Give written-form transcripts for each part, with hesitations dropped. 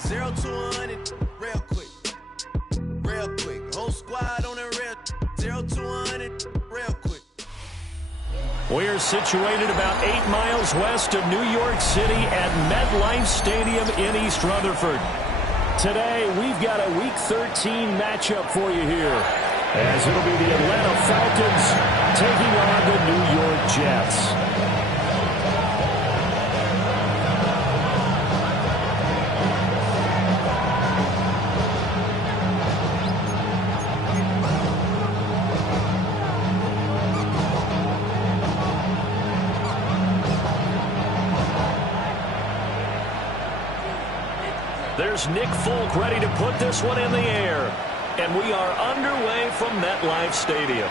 0 to 100, real quick. Real quick. Whole squad on that real. 0 to 100, real quick. We're situated about 8 miles west of New York City at MetLife Stadium in East Rutherford. Today, we've got a Week 13 matchup for you here, as it'll be the Atlanta Falcons taking on the New York Jets. There's Nick Folk ready to put this one in the air. And we are underway from MetLife Stadium.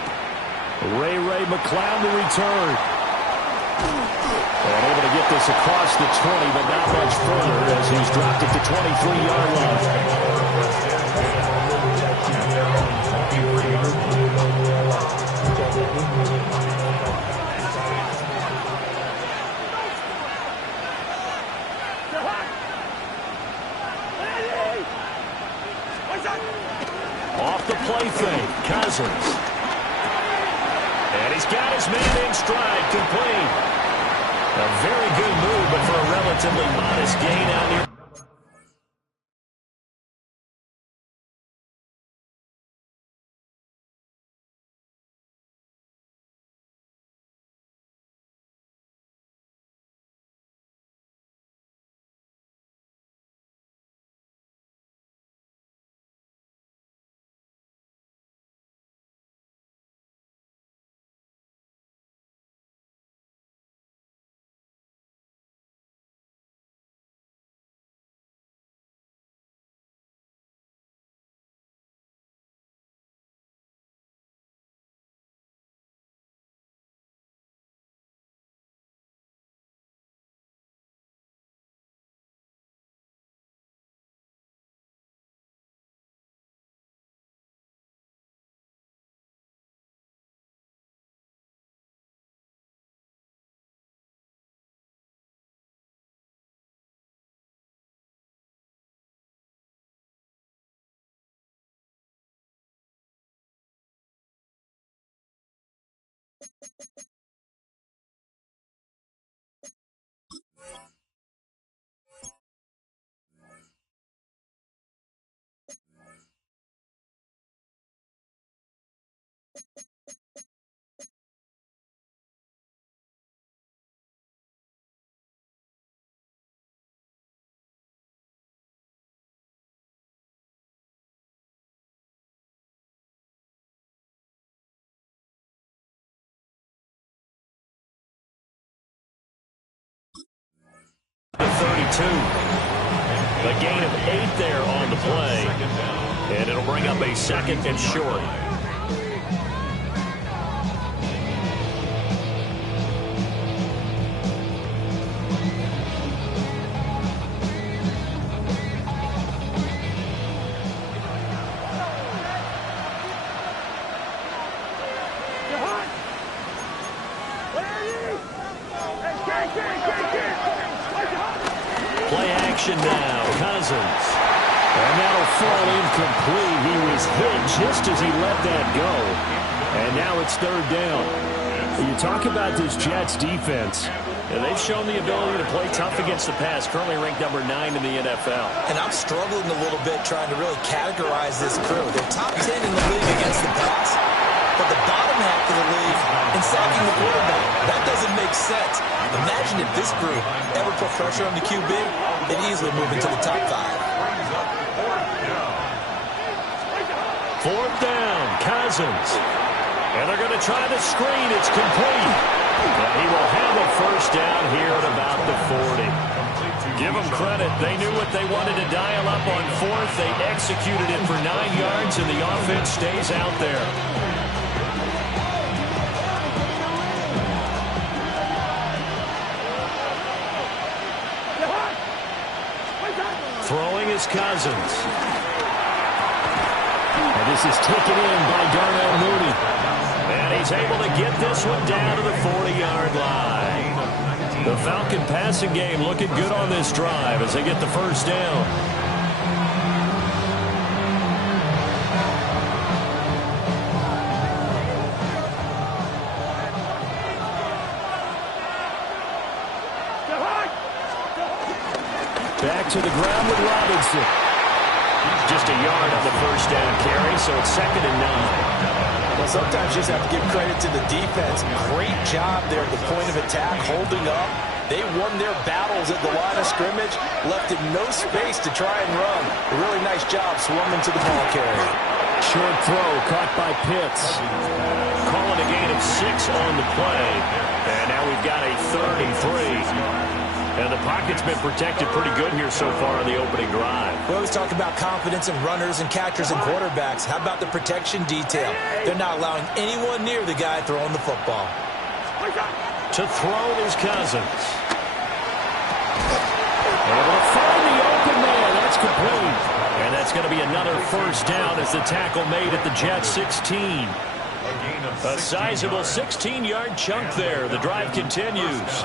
Ray McCloud to return. And able to get this across the 20, but not much further as he's dropped it to 23-yard line. Off the play fake, Cousins. And he's got his man in stride, complete. A very good move, but for a relatively modest gain out here. The 32. A gain of 8 there on the play. And it'll bring up a second and short. Play action now, Cousins. And that'll fall incomplete. He was hit just as he let that go. And now it's third down. You talk about this Jets defense. And they've shown the ability to play tough against the pass, currently ranked number 9 in the NFL. And I'm struggling a little bit trying to really categorize this crew. They're top 10 in the league against the pass, but the bottom half of the league in sacking the quarterback. That doesn't make sense. Imagine if this group ever put pressure on the QB, they'd easily move into the top 5. Fourth down, Cousins. And they're going to try the screen. It's complete. And he will have a first down here at about the 40. Give them credit. They knew what they wanted to dial up on fourth. They executed it for 9 yards, and the offense stays out there. Throwing is Cousins. And this is taken in by Darnell Mooney. And he's able to get this one down to the 40-yard line. The Falcon passing game looking good on this drive as they get the first down. to the ground with Robinson. Just a yard on the first down carry, so it's 2nd and 9. Well, sometimes you just have to give credit to the defense. Great job there at the point of attack, holding up. They won their battles at the line of scrimmage, left it no space to try and run. A really nice job swarming to the ball carrier. Short throw caught by Pitts. Calling a gain of 6 on the play. And now we've got a 3rd and 3. And the pocket's been protected pretty good here so far on the opening drive. We always talk about confidence in runners and catchers and quarterbacks. How about the protection detail? They're not allowing anyone near the guy throwing the football. To throw is Cousins. Able to find the open man. That's complete. And that's going to be another first down as the tackle made at the Jets 16. A sizable 16-yard chunk there. The drive continues.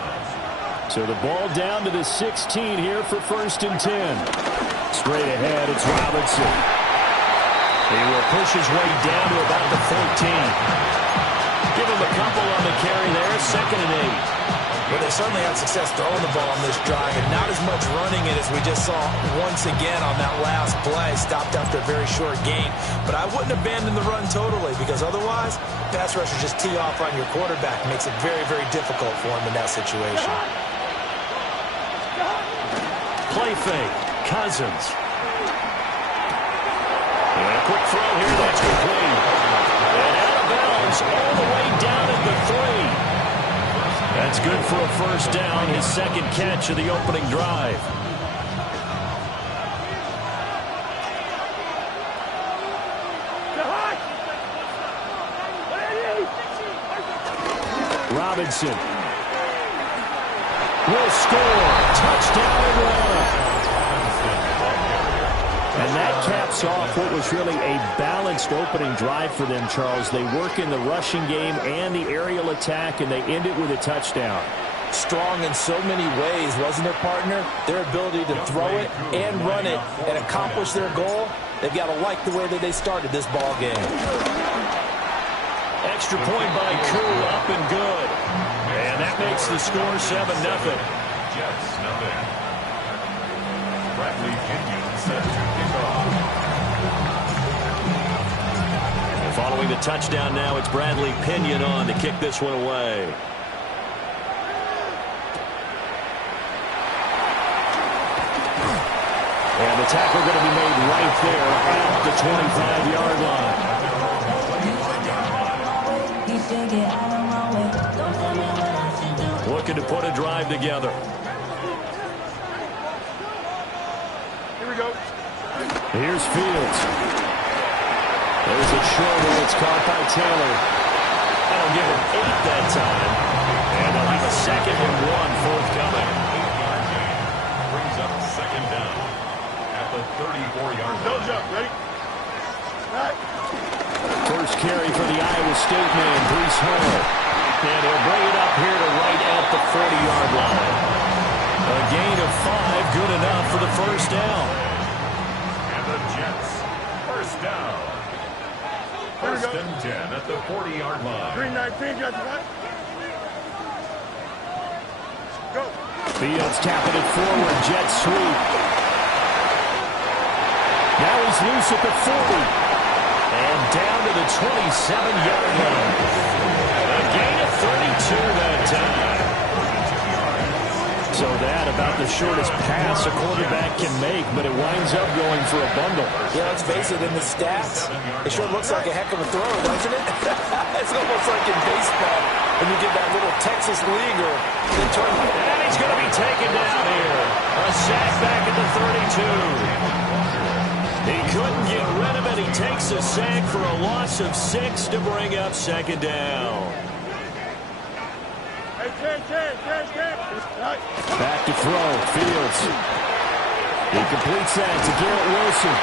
So the ball down to the 16 here for 1st and 10. Straight ahead, it's Robinson. He will push his way down to about the 14. Give him a couple on the carry there, 2nd and 8. Well, they certainly had success throwing the ball on this drive, and not as much running it as we just saw once again on that last play. Stopped after a very short gain. But I wouldn't abandon the run totally, because otherwise, pass rushers just tee off on your quarterback. Makes it very, very difficult for him in that situation. Play fake. Cousins. And a quick throw here. That's complete. And out of bounds all the way down at the 3. That's good for a first down. His 2nd catch of the opening drive. Robinson will score. Touchdown Atlanta. And that caps off what was really a balanced opening drive for them, Charles. They work in the rushing game and the aerial attack, and they end it with a touchdown. Strong in so many ways, wasn't it, partner? Their ability to throw it and run it and accomplish their goal, they've got to like the way that they started this ball game. Extra point by Koo, up and good. And that makes the score 7-0. Jets, nothing. Bradley Pinion set to kick off. Following the touchdown now, it's Bradley Pinion on to kick this one away. And the tackle going to be made right there at the 25-yard line. Looking to put a drive together. Here we go. Here's Fields. There's a short one. It's caught by Taylor. That'll give him 8 that time. And they'll have a 2nd and 1 forthcoming. Brings up 2nd down at the 34-yard line. No jump, ready? First carry for the Iowa State man, Breece Hall. And he'll bring it up here to right at the 40-yard line. A gain of 5, good enough for the first down. And the Jets, first down. 1st and 10 at the 40-yard line. 319, got the Go. Fields tapping it forward, jet sweep. Now he's loose at the 40. And down to the 27-yard line. A gain of 32 that time. So that about the shortest pass a quarterback can make, but it winds up going for a bundle. Yeah, let's face it, in the stats, it sure looks like a heck of a throw, doesn't it? It's almost like in baseball when you get that little Texas leaguer. And he's going to be taken down here. A sack back at the 32. He couldn't get rid of it. He takes a sack for a loss of 6 to bring up 2nd down. Back to throw. Fields. He completes that to Garrett Wilson.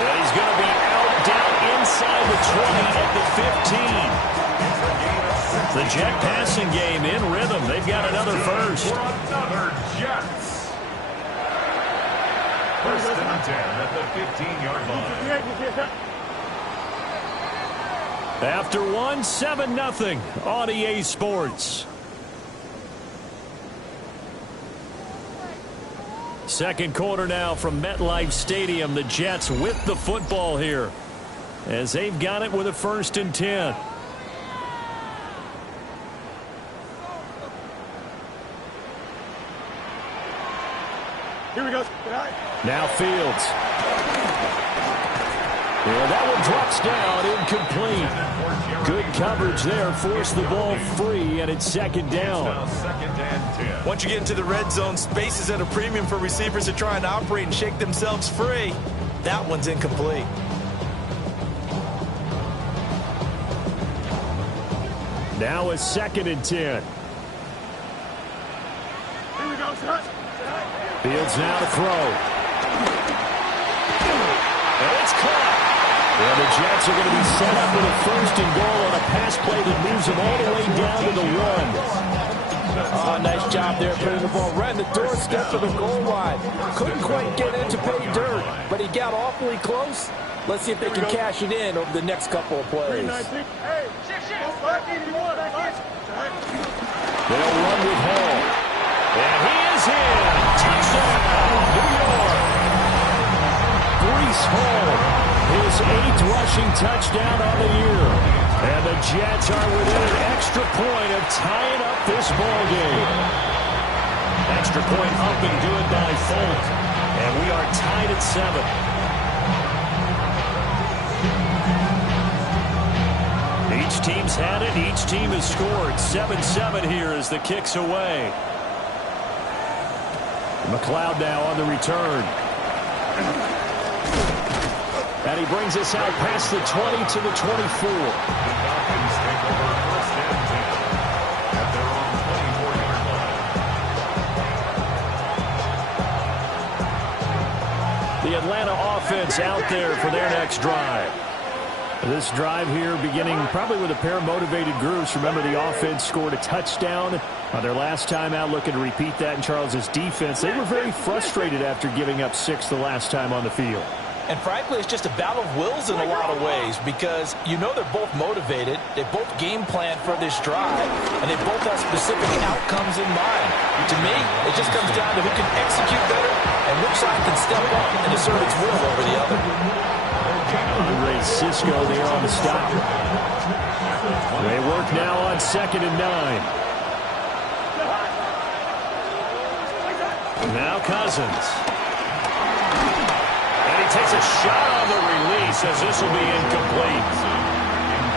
And he's going to be out down inside the 20 at the 15. The Jet passing game in rhythm. They've got another first. For another Jets. 1st and 10 at the 15-yard line. After 1, 7-0 on EA Sports. Second quarter now from MetLife Stadium. The Jets with the football here as they've got it with a 1st and 10. Here we go. Now Fields. Yeah, that one drops down, incomplete. Good coverage there, forced the ball free, and it's 2nd down. Once you get into the red zone, space is at a premium for receivers to try and operate and shake themselves free. That one's incomplete. Now a 2nd and 10. Here we go, son. Fields now to throw. And it's caught. And the Jets are going to be set up with a 1st and goal on a pass play that moves them all the way down to the 1. Nice job there putting the ball right in the doorstep of the goal line. Couldn't quite get in to pay dirt, but he got awfully close. Let's see if they can cash it in over the next couple of plays. They'll run with Hall. And he is in. Touchdown, New York. Breece Hall, his 8th rushing touchdown on the year. And the Jets are within an extra point of tying up this ball game. Extra point up and good by Folk. And we are tied at 7. Each team's had it. Each team has scored. 7-7 here as the kick's away. McLeod now on the return. And he brings us out past the 20 to the 24. The Atlanta offense out there for their next drive. This drive here beginning probably with a pair of motivated groups. Remember, the offense scored a touchdown on their last time out, looking to repeat that in Charles's defense. They were very frustrated after giving up 6 the last time on the field. And frankly, it's just a battle of wills in a lot of ways because you know they're both motivated, they both game plan for this drive, and they both have specific outcomes in mind. To me, it just comes down to who can execute better and which side can step up and assert its will over the other. Ray Cisco there on the stop. They work now on 2nd and 9. Now Cousins. And he takes a shot on the release as this will be incomplete.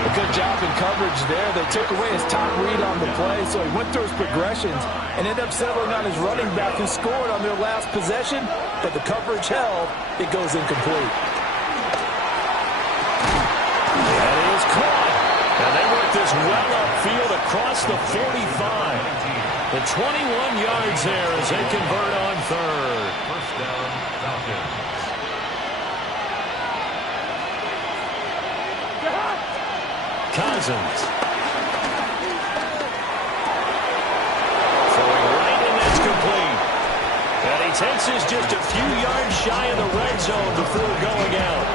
A good job in coverage there. They took away his top read on the play, so he went through his progressions and ended up settling on his running back who scored on their last possession, but the coverage held. It goes incomplete. And they work this well upfield across the 45. The 21 yards there as they convert on 3rd. First down, Falcons. Cousins. Throwing right, and that's complete. And he takes us just a few yards shy of the red zone before going out.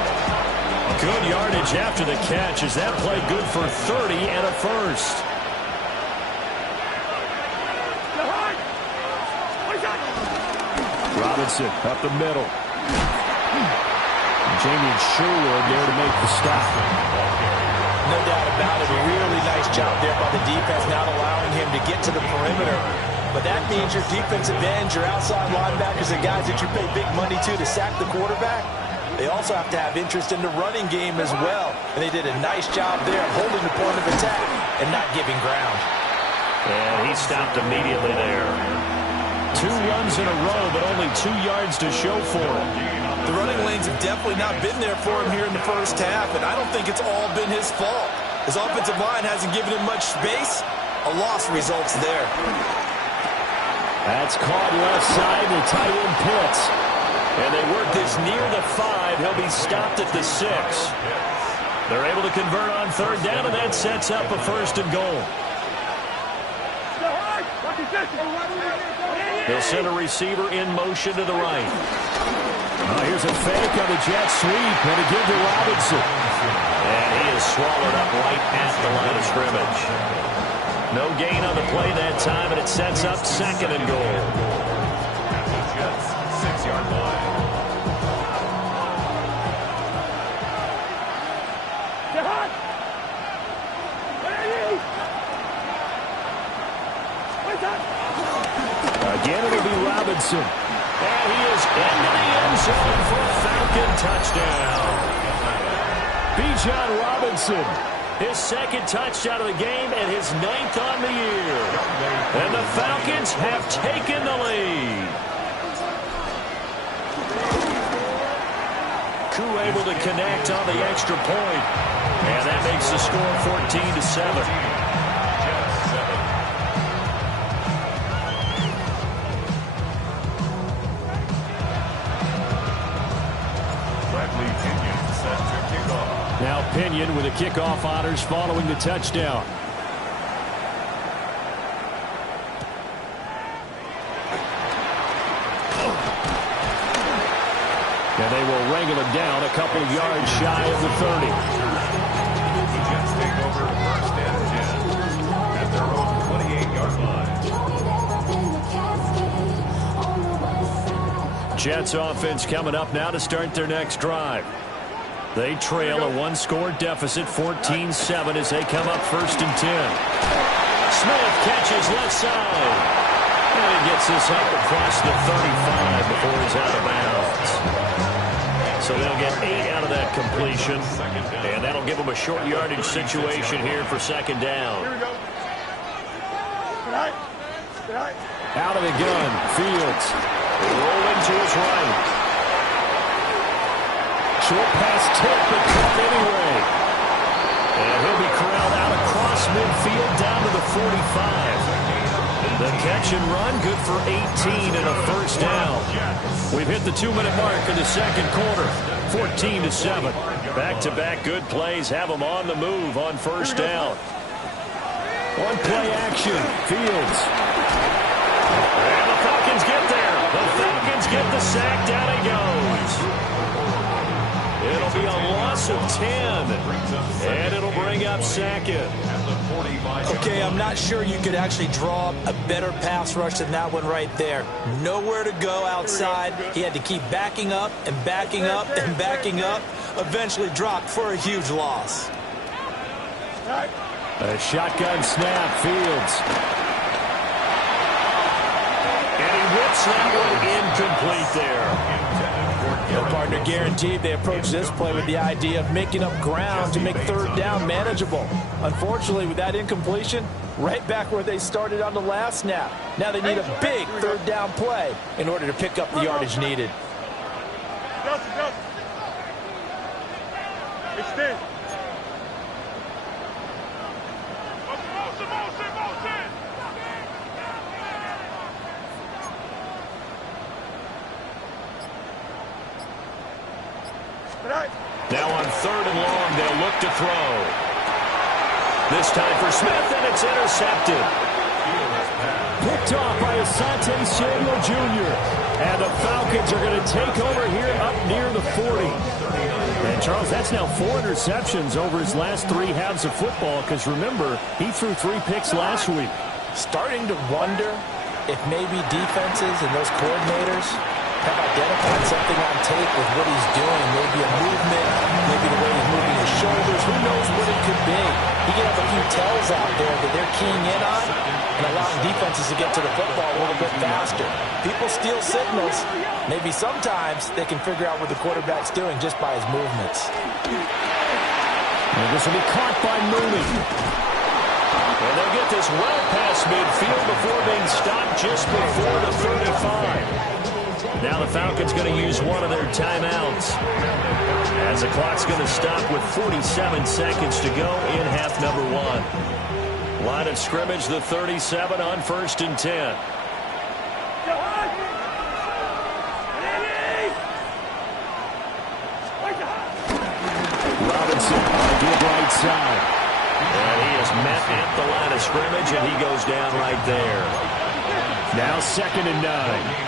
Good yardage after the catch. Is that play good for 30 and a 1st? Robinson up the middle. Jamie Sherwood there to make the stop. No doubt about it. A really nice job there by the defense, not allowing him to get to the perimeter. But that means your defensive ends, your outside linebackers, the guys that you pay big money to sack the quarterback, they also have to have interest in the running game as well. And they did a nice job there of holding the point of attack and not giving ground. And he stopped immediately there. 2 runs in a row, but only 2 yards to show for him. The running lanes have definitely not been there for him here in the first half, and I don't think it's all been his fault. His offensive line hasn't given him much space. A loss results there. That's caught left side to tight end Pitts. And they work this near the 5. He'll be stopped at the 6. They're able to convert on 3rd down, and that sets up a 1st and goal. They'll send a receiver in motion to the right. Here's a fake on the jet sweep, and a give to Robinson. And he is swallowed up right at the line of scrimmage. No gain on the play that time, and it sets up 2nd and goal. Jets 6 Robinson. And he is into the end zone for a Falcon touchdown. Bijan Robinson, his second touchdown of the game and his 9th on the year. And the Falcons have taken the lead. Koo able to connect on the extra point. And that makes the score 14-7. Now Pinion with the kickoff honors following the touchdown. And they will wrangle him down a couple of yards shy of the 30. Jets take over first and 10 at their own 28-yard line. Jets offense coming up now to start their next drive. They trail a one-score deficit, 14-7, as they come up first and 10. Smith catches left side. And he gets this up across the 35 before he's out of bounds. So they'll get 8 out of that completion. And that'll give them a short yardage situation here for second down. Out of the gun, Fields. Rolling to his right. Short pass tip, but caught anyway. And he'll be corralled out across midfield down to the 45. The catch and run, good for 18 and a first down. We've hit the 2-minute mark in the second quarter. 14-7. Back-to-back good plays have them on the move on first down. One play action, Fields. And the Falcons get there. The Falcons get the sack, down he goes. It'll be a loss of 10, and it'll bring up Sackett. Okay, I'm not sure you could actually draw up a better pass rush than that one right there. Nowhere to go outside. He had to keep backing up and backing up and backing up. Eventually dropped for a huge loss. A shotgun snap, Fields. And he whips that one incomplete there. The partner guaranteed they approach this play with the idea of making up ground to make third down manageable. Unfortunately, with that incompletion, right back where they started on the last snap. Now they need a big third down play in order to pick up the yardage needed. Extend. Now on third and long, they'll look to throw. This time for Smith, and it's intercepted. Picked off by Asante Samuel Jr. And the Falcons are going to take over here up near the 40. And, Charles, that's now 4 interceptions over his last 3 halves of football, because, remember, he threw 3 picks last week. Starting to wonder if maybe defenses and those coordinators have identified something on tape with what he's doing. Maybe a movement, maybe the way he's moving his shoulders. Who knows what it could be? He can have a few tells out there that they're keying in on and allowing defenses to get to the football a little bit faster. People steal signals. Maybe sometimes they can figure out what the quarterback's doing just by his movements. And this will be caught by Mooney. And they'll get this well past midfield before being stopped just before the 35. Now the Falcons going to use one of their timeouts, as the clock's going to stop with 47 seconds to go in half number 1. Line of scrimmage, the 37 on first and 10. Robinson on the good right side. And he is met at the line of scrimmage, and he goes down right there. Now second and 9.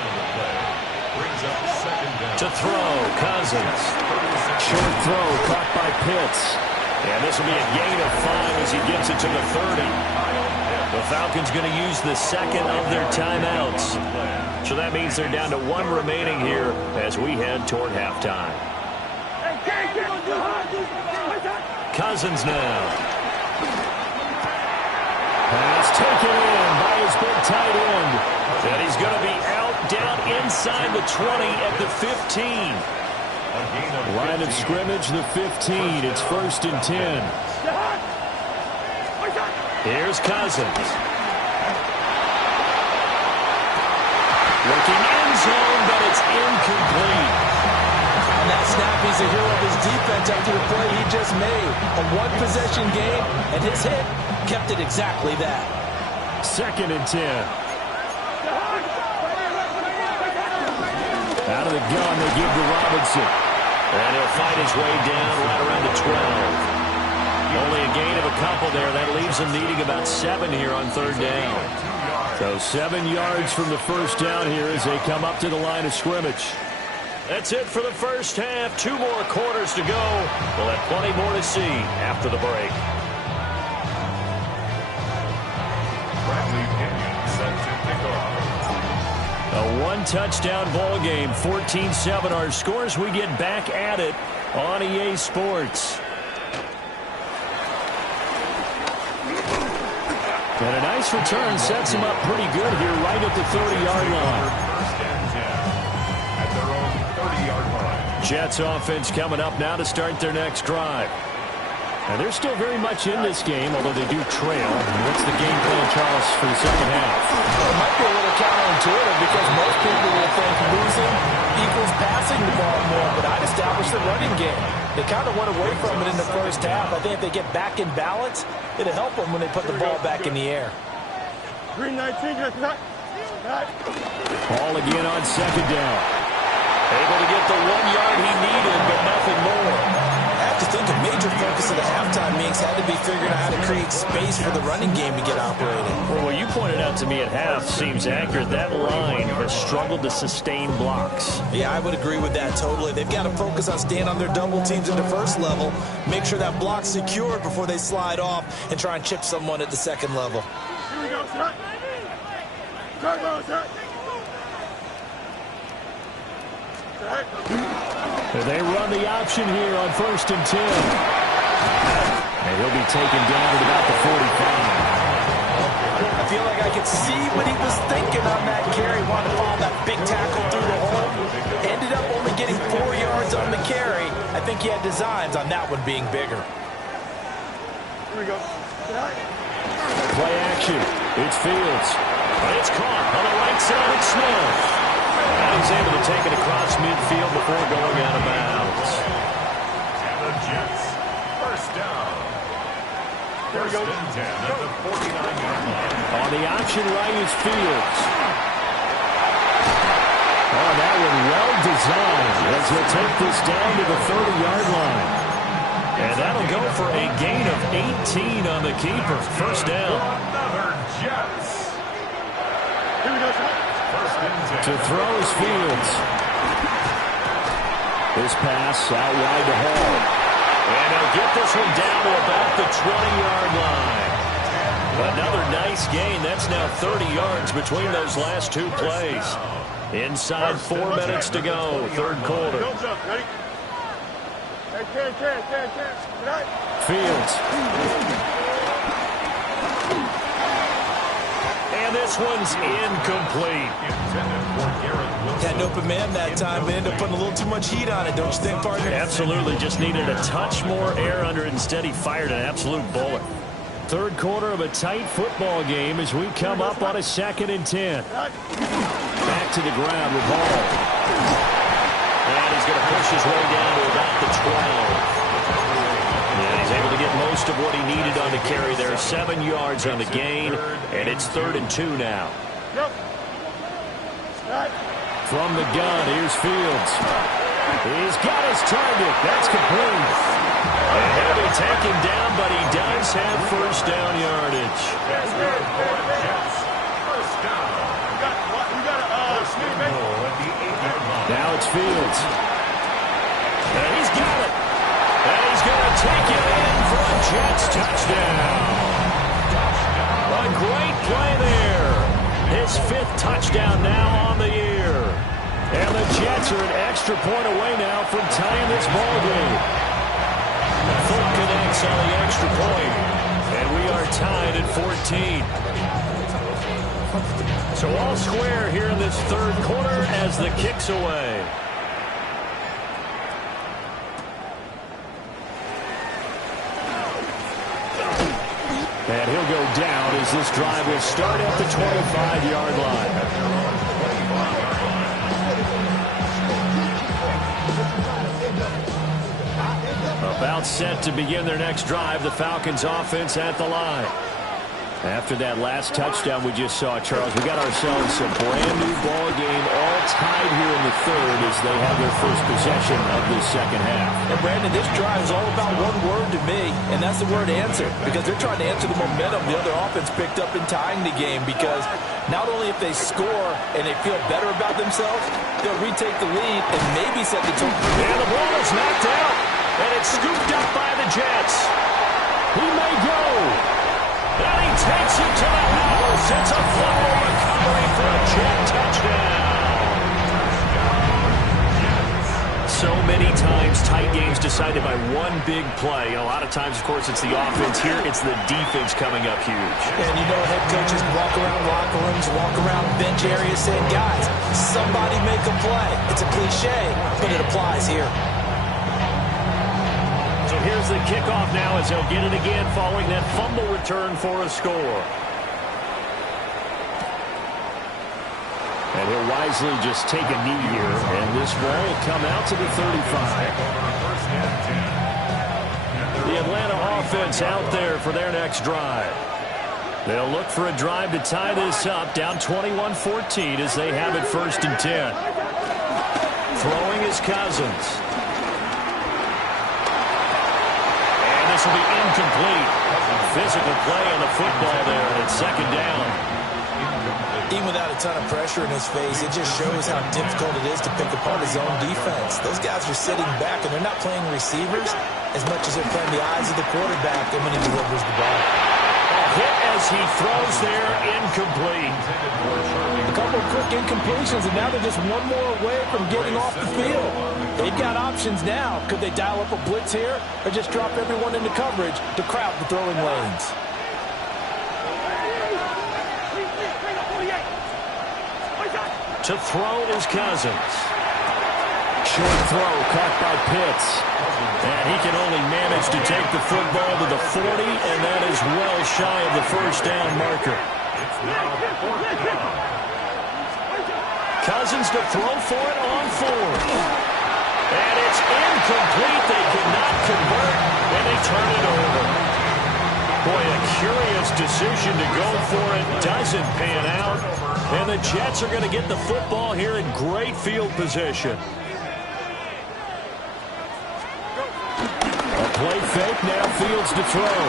To throw, Cousins. Short throw, caught by Pitts. And this will be a gain of 5 as he gets it to the 30. The Falcons going to use the second of their timeouts. So that means they're down to 1 remaining here as we head toward halftime. Cousins now. Pass taken in by his big tight end. And he's going to be out down inside the 20 at the 15. Line of scrimmage, the 15. It's 1st and 10. Here's Cousins. Looking end zone, but it's incomplete. On that snap, he's a hero of his defense after the play he just made. A one-possession game, and his hit kept it exactly that. 2nd and 10. Out of the gun, they give to Robinson. And he'll fight his way down right around the 12. Only a gain of a couple there. That leaves him needing about 7 here on 3rd down. So 7 yards from the 1st down here as they come up to the line of scrimmage. That's it for the first half. 2 more quarters to go. We'll have plenty more to see after the break. A 1-touchdown ball game, 14-7 our scores. We get back at it on EA Sports. And a nice return sets him up pretty good here right at the 30-yard line. At their own 30-yard line. Jets offense coming up now to start their next drive. And they're still very much in this game, although they do trail. What's the game plan, Charles, for the second half? Well, it might be a little counterintuitive because most people will think losing equals passing the ball more, but I'd establish the running game. They kind of went away from it in the first half. I think if they get back in balance, it'll help them when they put the ball back in the air. Green 19, Ball again on 2nd down. Able to get the 1 yard he needed, but nothing more. I have to think a major focus of the halftime meetings had to be figuring out how to create space for the running game to get operating. Well, what you pointed out to me at half seems accurate. That line has struggled to sustain blocks. Yeah, I would agree with that totally. They've got to focus on staying on their double teams at the first level, make sure that block's secured before they slide off, and try and chip someone at the second level. Here we go, set. Turbo, set. They run the option here on 1st and 10. And he'll be taken down at about the 45. I feel like I could see what he was thinking on that carry. Wanted to follow that big tackle through the hole. Ended up only getting 4 yards on the carry. I think he had designs on that one being bigger. Here we go. Play action. It's Fields. It's caught on the right side of Smith. And he's able to take it across midfield before going out of bounds. And the Jets, 1st down. 1st and 10 at the 49-yard line. On the option right is Fields. Oh, that one well designed as he'll take this down to the 30-yard line. And that'll go for a gain of 18 on the keeper. 1st down. Another Jets. Here we go, set. To throw is Fields. This pass out wide to Hall. And he'll get this one down to about the 20-yard line. Another nice gain. That's now 30 yards between those last 2 plays. Inside 4 minutes to go, 3rd quarter. Don't jump, ready? Hey, 10. Fields. And this one's incomplete. Had an open man that time, but ended up putting a little too much heat on it, don't you think, partner? Absolutely. Just needed a touch more air under it. Instead, he fired an absolute bullet. 3rd quarter of a tight football game as we come up on a 2nd and 10. Back to the ground with Hall. And he's going to push his way down to about the 12. And he's able to get most of what he needed on the carry there. 7 yards on the gain, and it's 3rd and 2 now. From the gun, here's Fields. He's got his target. That's complete. And he'll be taken down, but he does have 1st down yardage. Now it's Fields. And he's got it. And he's going to take it in for a Jets touchdown. A great play there. His 5th touchdown now on the year. And the Jets are an extra point away now from tying this ball game. Foot connects on the extra point. And we are tied at 14. So all square here in this third quarter as the kick's away. And he'll go down as this drive will start at the 25-yard line. About set to begin their next drive, the Falcons offense at the line. After that last touchdown we just saw, Charles, we got ourselves a brand new ball game, all tied here in the third as they have their first possession of this second half. And Brandon, this drive is all about one word to me, and that's the word answer, because they're trying to answer the momentum the other offense picked up in tying the game, because not only if they score and they feel better about themselves, they'll retake the lead and maybe set the tone. And the ball is knocked out, and it's scooped up by the Jets. He may go. And he takes it to the house. It's a fumble recovery for a Jet touchdown. So many times tight games decided by one big play. A lot of times, of course, it's the offense. Here, it's the defense coming up huge. And you know, head coaches walk around locker rooms, walk around bench areas saying, guys, somebody make a play. It's a cliche, but it applies here. So here's the kickoff now as he'll get it again following that fumble return for a score. And he'll wisely just take a knee here, and this ball will come out to the 35. The Atlanta offense out there for their next drive. They'll look for a drive to tie this up, down 21-14 as they have it 1st and 10. Throwing is Cousins. This will be incomplete. Physical play on the football there, and it's 2nd down. Even without a ton of pressure in his face, it just shows how difficult it is to pick apart his own defense. Those guys are sitting back, and they're not playing receivers as much as they're playing the eyes of the quarterback and when he delivers the ball. A hit as he throws there, incomplete. A couple of quick incompletions, and now they're just one more away from getting off the field. They've got options now. Could they dial up a blitz here or just drop everyone into coverage to crowd the throwing lanes? To throw is Cousins. Short throw caught by Pitts. And he can only manage to take the football to the 40, and that is well shy of the 1st down marker. Cousins to throw for it on 4th. And it's incomplete. They cannot convert, and they turn it over. Boy, a curious decision to go for it. Doesn't pan out. And the Jets are going to get the football here in great field position. A play fake, now Fields to throw.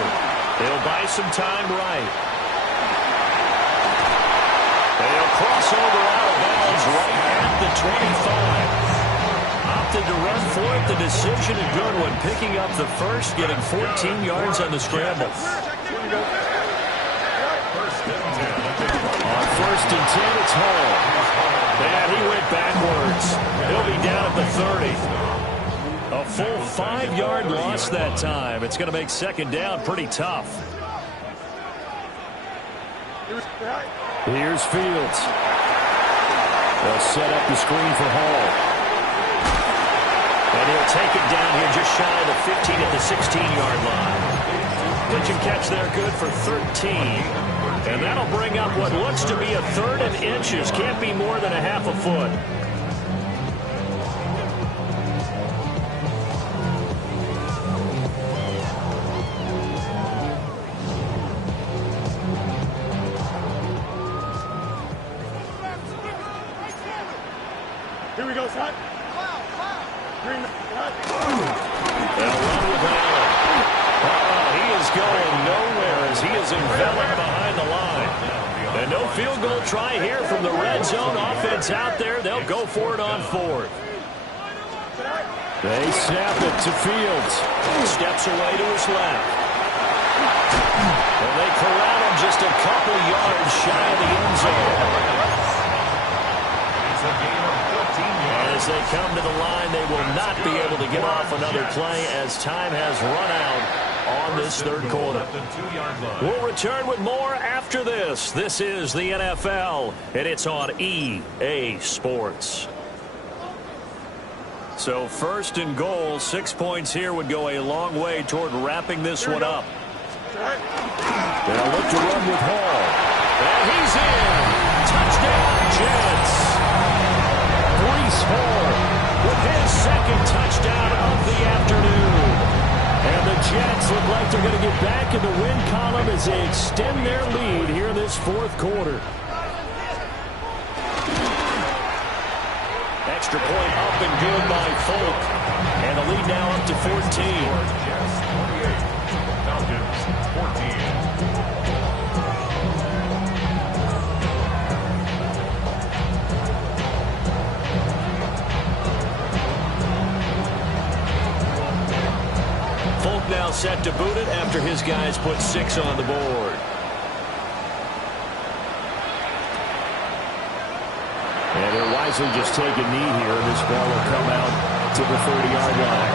He'll buy some time right. And he'll cross over out of bounds right at the 25. Opted to run for it. The decision a good one. Picking up the first, getting 14 yards on the scramble. On 1st and 10, it's Hall. And he went backwards. He'll be down at the 30. A full 5-yard loss that time. It's going to make 2nd down pretty tough. Here's Fields. They'll set up the screen for Hall. And he'll take it down here just shy of the 15 at the 16-yard line. Pitch and catch there good for 13. And that'll bring up what looks to be a 3rd and inches. Can't be more than a half a foot. Here we go, son. Green, They'll run with Allen. He is going nowhere as he is enveloped behind the line. And no field goal try here from the red zone offense out there. They'll go for it on 4th. They snap it to Fields. Steps away to his left. And they corral him just a couple yards shy of the end zone. As they come to the line, they will not be able to get off another play as time has run out on this third quarter. We'll return with more after this. This is the NFL, and it's on EA Sports. So first and goal, 6 points here would go a long way toward wrapping this one up. They'll look to run with Hall. And he's in. Touchdown, Jets. Breece Hall with his second touchdown of the afternoon. And the Jets look like they're going to get back in the win column as they extend their lead here in this fourth quarter. Extra point up and good by Folk. And the lead now up to 14. Falcons 14. Folk now set to boot it after his guys put 6 on the board. And they'll wisely just take a knee here. This ball will come out to the 30-yard line.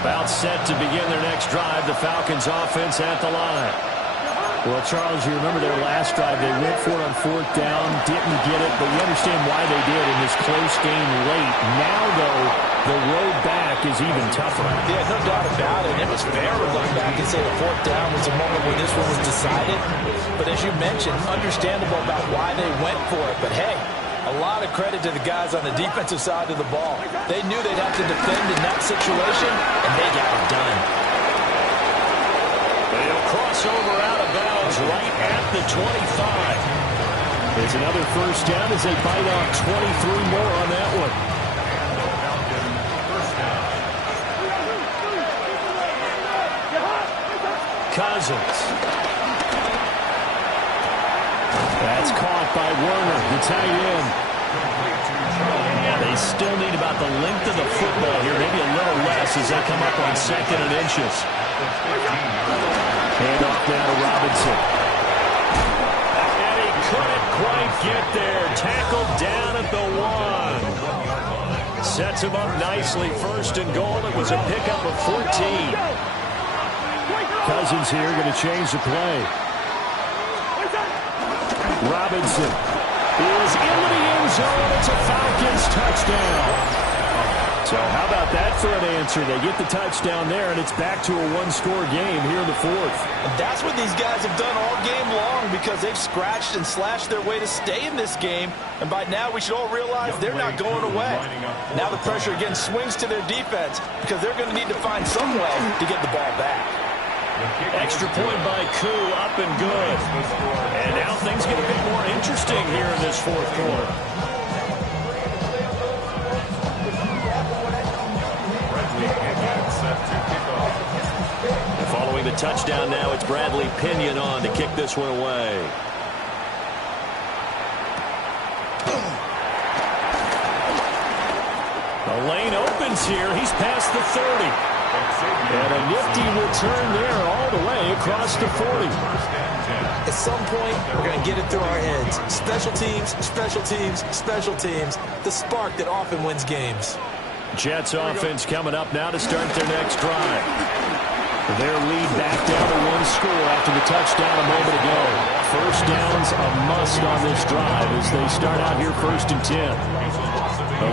About set to begin their next drive. The Falcons offense at the line. Well, Charles, you remember their last drive. They went for it on fourth down, didn't get it, but you understand why they did in this close game late. Now, though, the road back is even tougher. Yeah, no doubt about it. It was fair to look back and say the fourth down was a moment where this one was decided. But as you mentioned, understandable about why they went for it. But, hey, a lot of credit to the guys on the defensive side of the ball. They knew they'd have to defend in that situation, and they got it done. They'll cross over out of bounds right at the 25. It's another first down as they bite off 23 more on that one. Cousins. That's caught by Werner, the tight end. They still need about the length of the football here, maybe a little less as they come up on 2nd and inches. Hand off now to Robinson. And he couldn't quite get there. Tackled down at the 1. Sets him up nicely. First and goal. It was a pickup of 14. Cousins here going to change the play. Robinson is into the end zone. It's a Falcons touchdown. So how about that for an answer? They get the touchdown there, and it's back to a one-score game here in the fourth. And that's what these guys have done all game long because they've scratched and slashed their way to stay in this game. And by now, we should all realize they're not going away. Now the pressure again swings to their defense because they're going to need to find some way to get the ball back. Extra point by Koo, up and good. And now things get a bit more interesting here in this fourth quarter. Following the touchdown now, it's Bradley Pinion on to kick this one away. The lane opens here. He's past the 30. And a nifty return there all the way across the 40. At some point, we're going to get it through our heads. Special teams, special teams, special teams. The spark that often wins games. Jets offense coming up now to start their next drive. Their lead back down to one score after the touchdown a moment ago. First down's a must on this drive as they start out here 1st and 10.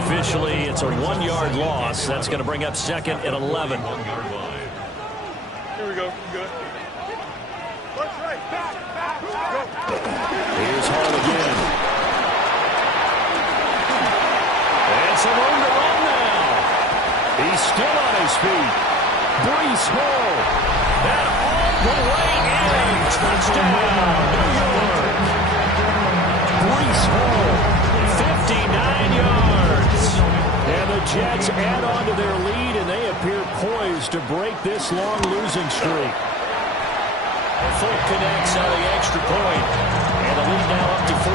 Officially, it's a 1-yard loss. That's going to bring up 2nd and 11. Here we go. Good. Here's Hall again. And some room to run now. He's still on his feet. Breece Hall. And all the way in. Touchdown, New York. Breece Hall, 59 yards. And the Jets add on to their lead, and they appear poised to break this long losing streak. Folk connects on the extra point. And the lead now up to 14.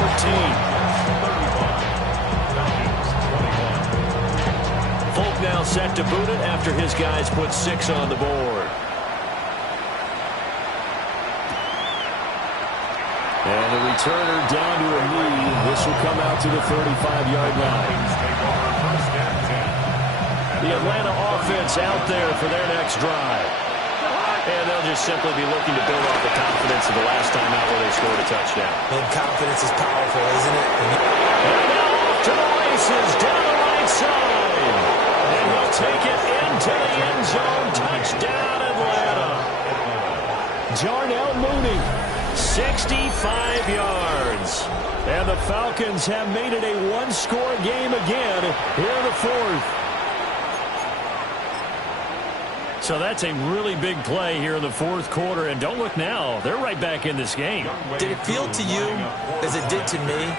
Folk now set to boot it after his guys put 6 on the board. And the returner down to a knee. This will come out to the 35-yard line. The Atlanta offense out there for their next drive. And they'll just simply be looking to build off the confidence of the last time out where they scored a touchdown. And confidence is powerful, isn't it? And now off to the races down the right side. And he'll take it into the end zone. Touchdown, Atlanta. Jarnell Mooney, 65 yards. And the Falcons have made it a one-score game again here in the fourth. So that's a really big play here in the fourth quarter. And don't look now. They're right back in this game. Did it feel to you, as it did to me,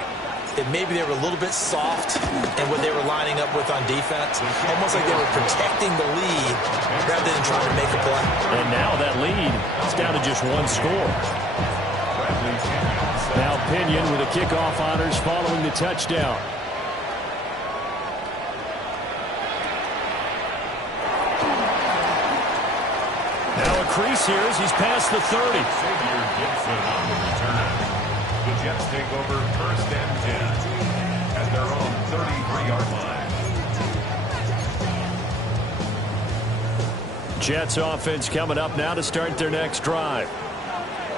that maybe they were a little bit soft in what they were lining up with on defense? Almost like they were protecting the lead rather than trying to make a play. And now that lead is down to just one score. Now Pinion with the kickoff honors following the touchdown. Crease here as he's past the 30. Xavier Gibson on the return. The Jets take over first and 10 at their own 33-yard line. Jets offense coming up now to start their next drive.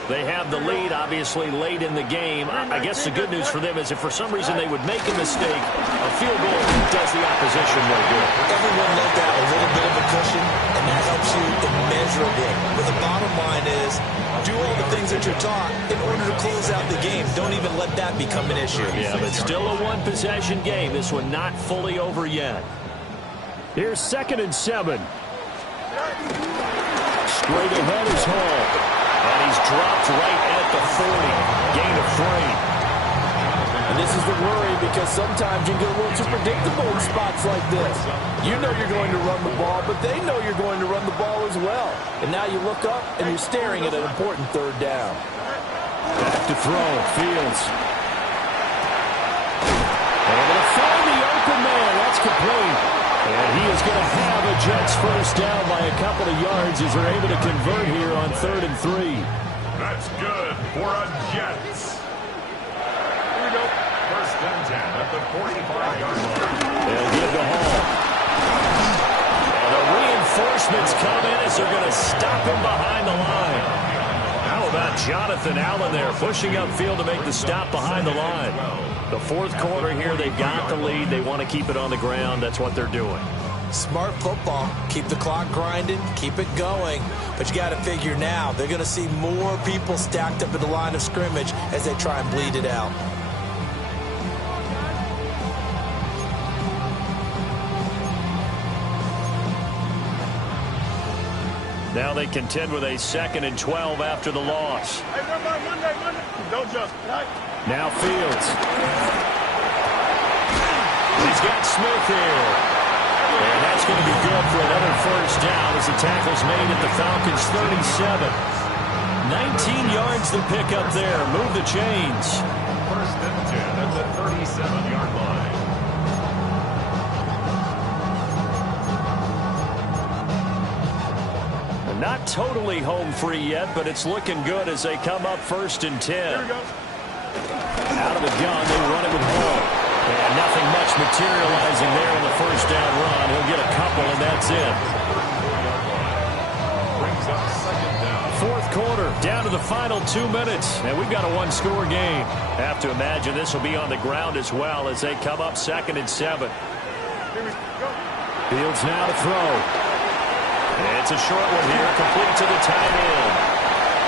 They have the lead, obviously, late in the game. I guess the good news for them is if for some reason they would make a mistake, a field goal does the opposition no good. Everyone loved that a little bit of a cushion, and that helps you immeasurably. But the bottom line is, do all the things that you're taught in order to close out the game. Don't even let that become an issue. Yeah, but still a one-possession game. This one not fully over yet. Here's 2nd and 7. Straight ahead is Hall. And he's dropped right at the 40. Gain of 3. And this is the worry because sometimes you get a little too predictable in spots like this. You know you're going to run the ball, but they know you're going to run the ball as well. And now you look up and you're staring at an important third down. Back to throw. Fields. Able to find the open man. That's complete. And he is going to have a Jets first down by a couple of yards as they're able to convert here on 3rd and 3. That's good for a Jets. Here we go. First and 10 at the 45-yard line. They'll give to Hall. And the reinforcements come in as they're going to stop him behind the line. How about Jonathan Allen there pushing upfield to make the stop behind the line? The fourth quarter here, they've got the lead. They want to keep it on the ground. That's what they're doing. Smart football. Keep the clock grinding. Keep it going. But you got to figure now, they're going to see more people stacked up at the line of scrimmage as they try and bleed it out. Now they contend with a 2nd and 12 after the loss. Hey, Monday. Don't just. Now Fields. He's got Smith here. And that's going to be good for another first down as the tackle's made at the Falcons' 37. 19 yards to pick up there. Move the chains. First and 10 at the 37-yard line. Not totally home free yet, but it's looking good as they come up 1st and 10. Out of the gun, they run it with Hall. And nothing much materializing there in the first down run. He'll get a couple, and that's it. Brings up 2nd down. Fourth quarter, down to the final 2 minutes, and we've got a one-score game. Have to imagine this will be on the ground as well as they come up 2nd and 7. Fields now to throw. It's a short one here, complete to the tight end.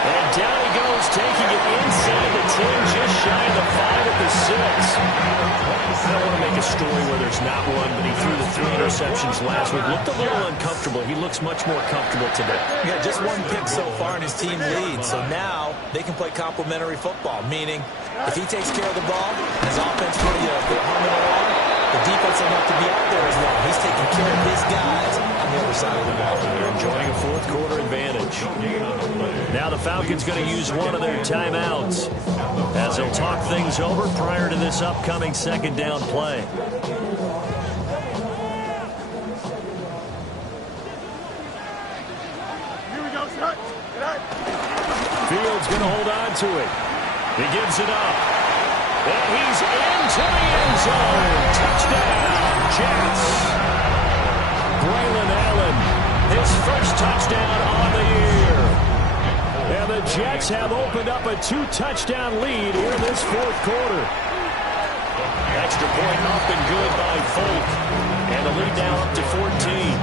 And down he goes, taking it inside the 10, just shy of the 5 at the 6. I don't want to make a story where there's not one, but he threw the 3 interceptions last week. Looked a little uncomfortable. He looks much more comfortable today. Yeah, just one pick so far and his team leads. So now they can play complementary football, meaning if he takes care of the ball, his offense really humming along, the defense will have to be out there as well. He's taking care of his guys on the other side of the ball. They're enjoying a fourth quarter advantage. Now the Falcons going to use one of their timeouts as they'll talk things over prior to this upcoming 2nd down play. Here we go, Scott. Fields going to hold on to it. He gives it up. And he's into the end zone. Touchdown, Jets. first touchdown on the year. And the Jets have opened up a 2-touchdown lead here in this fourth quarter. Extra point up and good by Folk. And the lead now up to 14.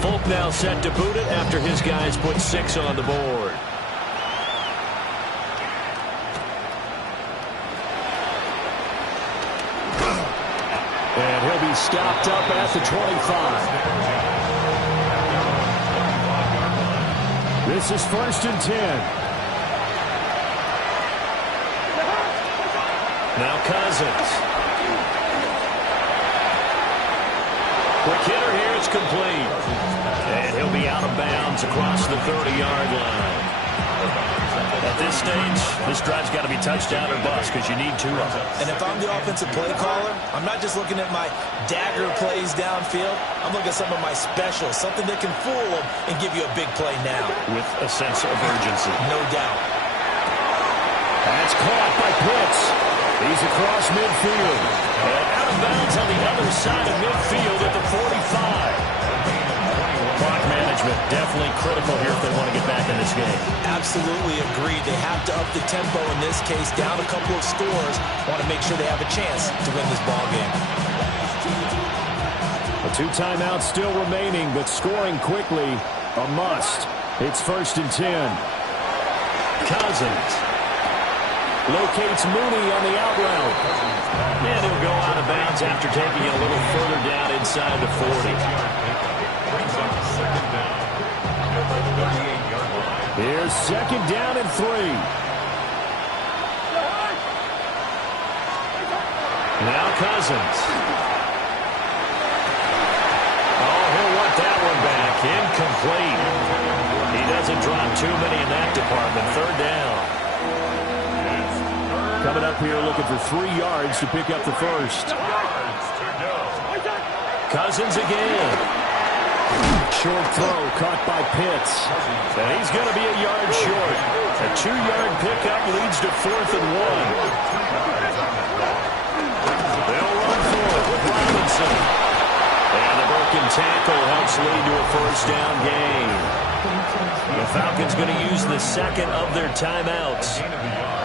Folk now set to boot it after his guys put 6 on the board. And he'll be stopped up at the 25. This is 1st and 10. Now Cousins. Quick hitter here, it's complete. And he'll be out of bounds across the 30-yard line. At this stage, this drive's got to be touchdown or bust because you need 2 of them. And if I'm the offensive play caller, I'm not just looking at my dagger plays downfield. I'm looking at some of my specials, something that can fool them and give you a big play now. With a sense of urgency. No doubt. That's caught by Pitts. He's across midfield. And out of bounds on the other side of midfield at the 45. Clock management definitely critical here if they want to get back in this game. Absolutely agreed. They have to up the tempo in this case, down a couple of scores. Want to make sure they have a chance to win this ball game. A 2 timeouts still remaining, but scoring quickly, a must. It's 1st and 10. Cousins locates Mooney on the out route. And he'll go out of bounds after taking it a little further down inside the 40. Here's 2nd down and 3. Now Cousins. Oh, he'll want that one back. Incomplete. He doesn't drop too many in that department. 3rd down. Coming up here looking for 3 yards to pick up the first. Cousins again. Short throw caught by Pitts. And he's going to be a yard short. A 2-yard pickup leads to 4th and 1. They'll run for it with Robinson. And the broken tackle helps lead to a 1st down gain. The Falcons going to use the 2nd of their timeouts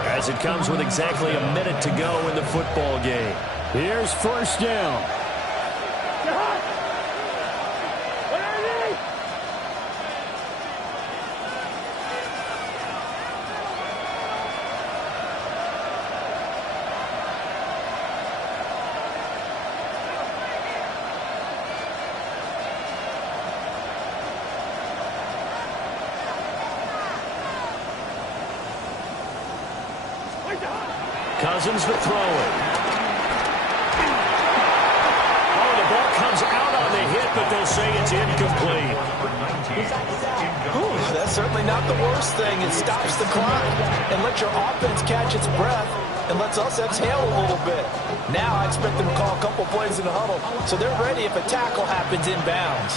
as it comes with exactly a minute to go in the football game. Here's 1st down. Cousins to throw it. Oh, the ball comes out on the hit, but they'll say it's incomplete. Ooh, that's certainly not the worst thing. It stops the clock and lets your offense catch its breath and lets us exhale a little bit. Now I expect them to call a couple plays in the huddle, so they're ready if a tackle happens inbounds.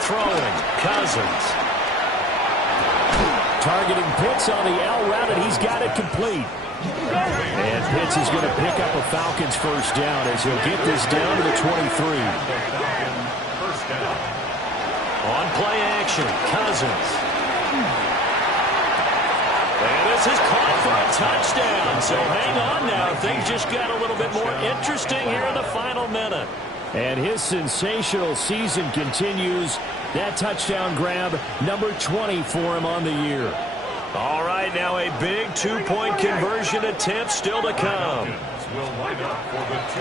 Throwing, Cousins. Targeting Pitts on the L route, and he's got it complete. And Pitts is going to pick up a Falcons 1st down as he'll get this down to the 23. On play action, Cousins. And this is caught for a touchdown. So hang on now. Things just got a little bit more interesting here in the final minute. And his sensational season continues. That touchdown grab, number 20 for him on the year. All right, now a big 2-point conversion attempt still to come.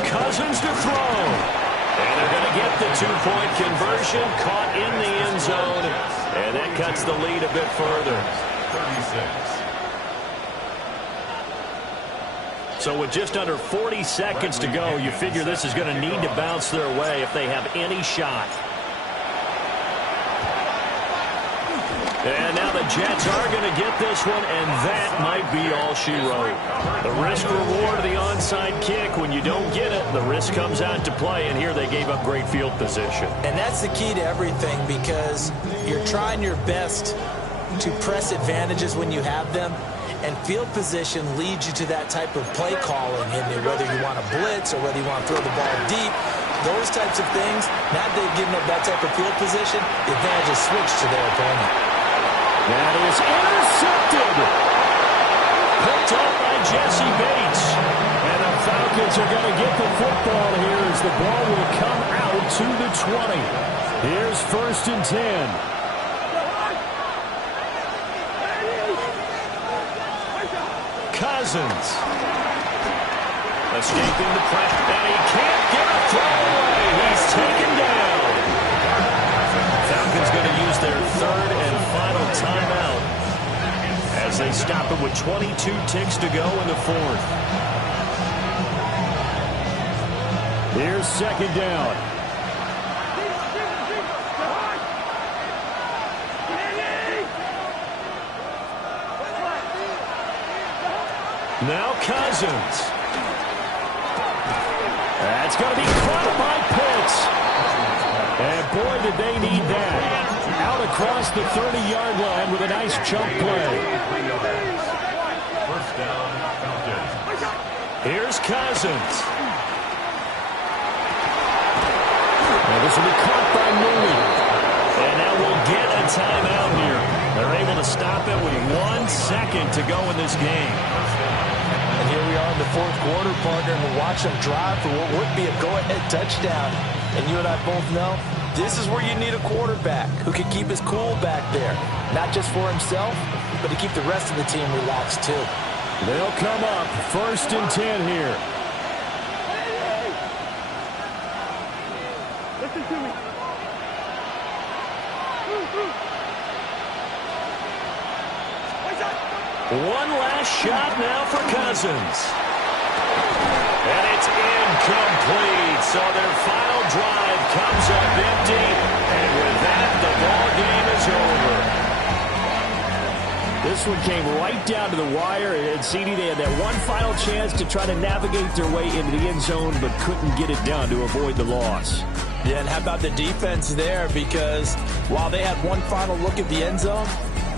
Cousins to throw. And they're going to get the 2-point conversion, caught in the end zone. And that cuts the lead a bit further. 36. So with just under 40 seconds to go, you figure this is going to need to bounce their way if they have any shot. And now the Jets are going to get this one, and that might be all she wrote. The risk-reward of the onside kick, when you don't get it, the risk comes out to play, and here they gave up great field position. And that's the key to everything, because you're trying your best to press advantages when you have them, and field position leads you to that type of play calling, whether you want to blitz or whether you want to throw the ball deep. Those types of things, now that they've given up that type of field position, the advantage is switched to their opponent. That is intercepted. Picked up by Jesse Bates. And the Falcons are going to get the football here as the ball will come out to the 20. Here's 1st and 10. Cousins. Escaping the pressure, and he can't get a throw away. He's taken down. Falcons going to use their 3rd and final timeout as they stop him with 22 ticks to go in the 4th. Here's 2nd down. Now Cousins. That's going to be caught by Pitts. And boy, did they need that. Out across the 30-yard line with a nice jump play. First down, Falcons. Here's Cousins. Now this will be caught by Mooney. And now we'll get a timeout here. They're able to stop it with 1 second to go in this game. And here we are in the 4th quarter, partner, and we'll watch them drive for what would be a go-ahead touchdown. And you and I both know this is where you need a quarterback who can keep his cool back there. Not just for himself, but to keep the rest of the team relaxed too. They'll come up 1st and 10 here. Listen to me. One last shot now for Cousins. And it's incomplete. So their final drive comes up empty. And with that, the ball game is over. This one came right down to the wire. And CD, they had that one final chance to try to navigate their way into the end zone, but couldn't get it done to avoid the loss. Yeah, and how about the defense there? Because while they had one final look at the end zone,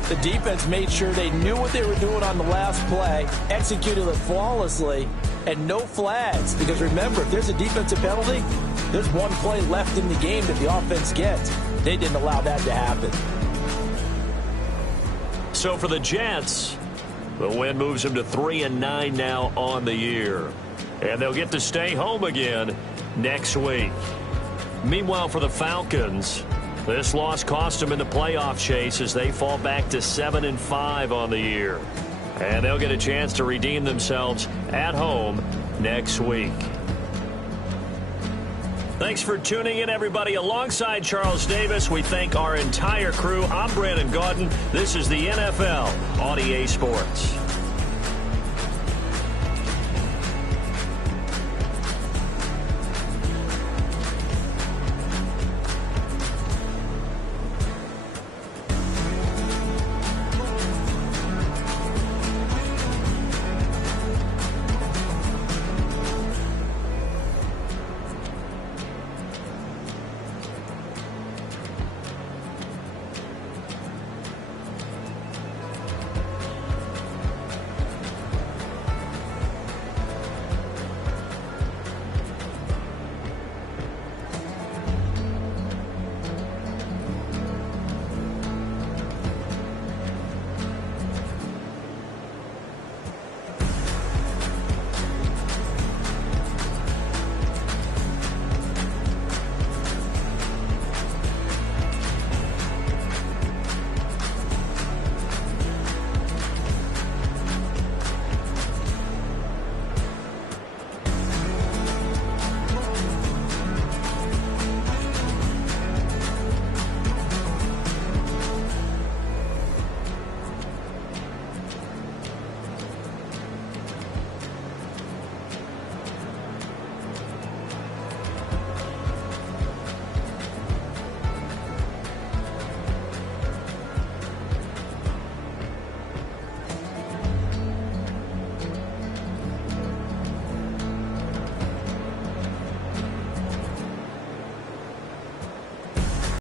the defense made sure they knew what they were doing on the last play, executed it flawlessly, and no flags. Because remember, if there's a defensive penalty, there's one play left in the game that the offense gets. They didn't allow that to happen. So for the Jets, the win moves them to 3-9 now on the year. And they'll get to stay home again next week. Meanwhile, for the Falcons, this loss cost them in the playoff chase as they fall back to 7-5 on the year. And they'll get a chance to redeem themselves at home next week. Thanks for tuning in, everybody. Alongside Charles Davis, we thank our entire crew. I'm Brandon Gaudin. This is the NFL on EA Sports.